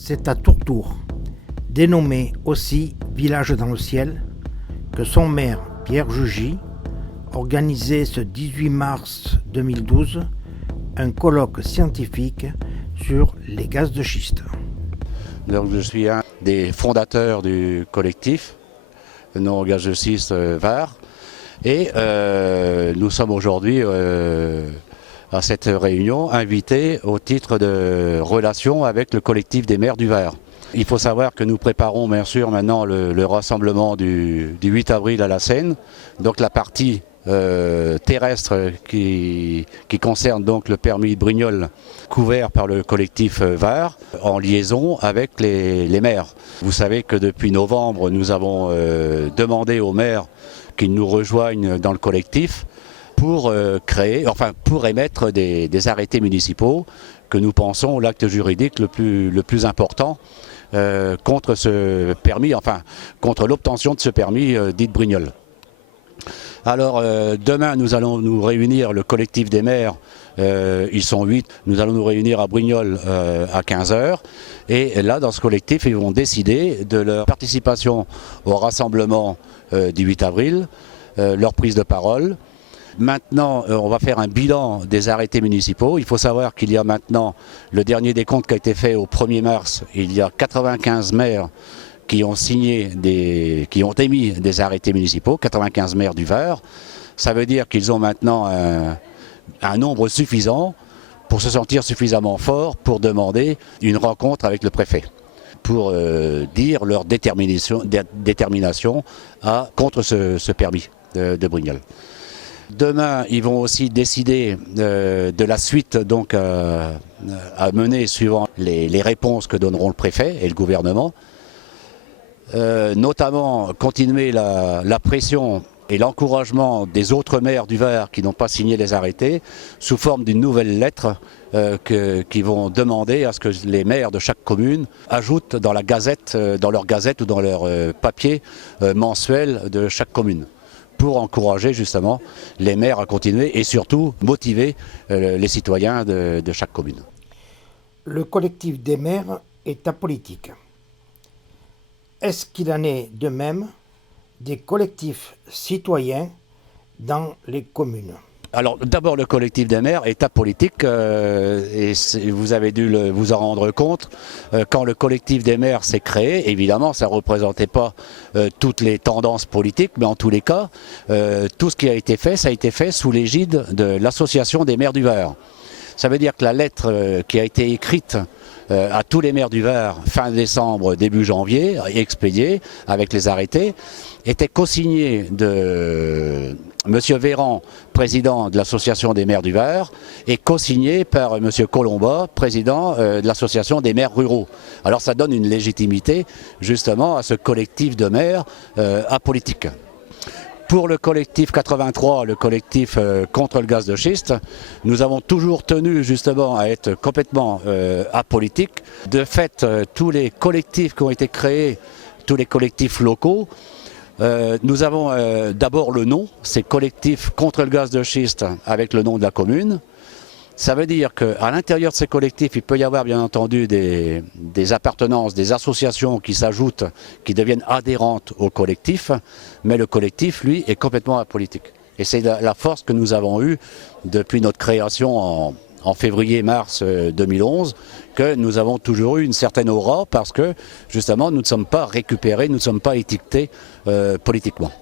C'est à Tourtour, dénommé aussi Village dans le ciel, que son maire Pierre Jugy organisait ce 18 mars 2012 un colloque scientifique sur les gaz de schiste. Donc, je suis un des fondateurs du collectif Non au gaz de schiste Var et nous sommes aujourd'hui à cette réunion invités au titre de relation avec le collectif des maires du Var. Il faut savoir que nous préparons bien sûr maintenant le rassemblement du 8 avril à la Seine, donc la partie terrestre qui concerne donc le permis Brignoles couvert par le collectif Var en liaison avec les maires. Vous savez que depuis novembre nous avons demandé aux maires qu'ils nous rejoignent dans le collectif pour pour émettre des arrêtés municipaux que nous pensons l'acte juridique le plus important contre ce permis, contre l'obtention de ce permis dit Brignoles. Alors demain nous allons nous réunir, le collectif des maires, ils sont 8, nous allons nous réunir à Brignoles à 15 h et là dans ce collectif ils vont décider de leur participation au rassemblement du 8 avril, leur prise de parole. Maintenant, on va faire un bilan des arrêtés municipaux. Il faut savoir qu'il y a maintenant, le dernier décompte qui a été fait au 1er mars, il y a 95 maires qui ont émis des arrêtés municipaux, 95 maires du Var. Ça veut dire qu'ils ont maintenant un nombre suffisant pour se sentir suffisamment forts pour demander une rencontre avec le préfet, pour dire leur détermination contre ce permis de Brignoles. Demain, ils vont aussi décider de la suite donc, à mener suivant les réponses que donneront le préfet et le gouvernement. Notamment continuer la pression et l'encouragement des autres maires du Var qui n'ont pas signé les arrêtés sous forme d'une nouvelle lettre qui vont demander à ce que les maires de chaque commune ajoutent dans la gazette, dans leur gazette ou dans leur papier mensuel de chaque commune, pour encourager justement les maires à continuer et surtout motiver les citoyens de chaque commune. Le collectif des maires est apolitique. Est-ce qu'il en est de même des collectifs citoyens dans les communes? Alors d'abord le collectif des maires est apolitique et vous avez dû vous en rendre compte. Quand le collectif des maires s'est créé, évidemment ça ne représentait pas toutes les tendances politiques, mais en tous les cas, tout ce qui a été fait, ça a été fait sous l'égide de l'association des maires du Var. Ça veut dire que la lettre qui a été écrite à tous les maires du Var fin décembre, début janvier, expédiée avec les arrêtés, était co-signée de M. Véran, président de l'association des maires du Var, et co-signée par M. Colomba, président de l'association des maires ruraux. Alors ça donne une légitimité justement à ce collectif de maires apolitique. Pour le collectif 83, le collectif contre le gaz de schiste, nous avons toujours tenu justement à être complètement apolitique. De fait, tous les collectifs qui ont été créés, tous les collectifs locaux, nous avons d'abord le nom, c'est collectif contre le gaz de schiste avec le nom de la commune. Ça veut dire qu'à l'intérieur de ces collectifs, il peut y avoir bien entendu des appartenances, des associations qui s'ajoutent, qui deviennent adhérentes au collectif, mais le collectif, lui, est complètement apolitique. Et c'est la force que nous avons eue depuis notre création en février-mars 2011, que nous avons toujours eu une certaine aura parce que, justement, nous ne sommes pas récupérés, nous ne sommes pas étiquetés politiquement.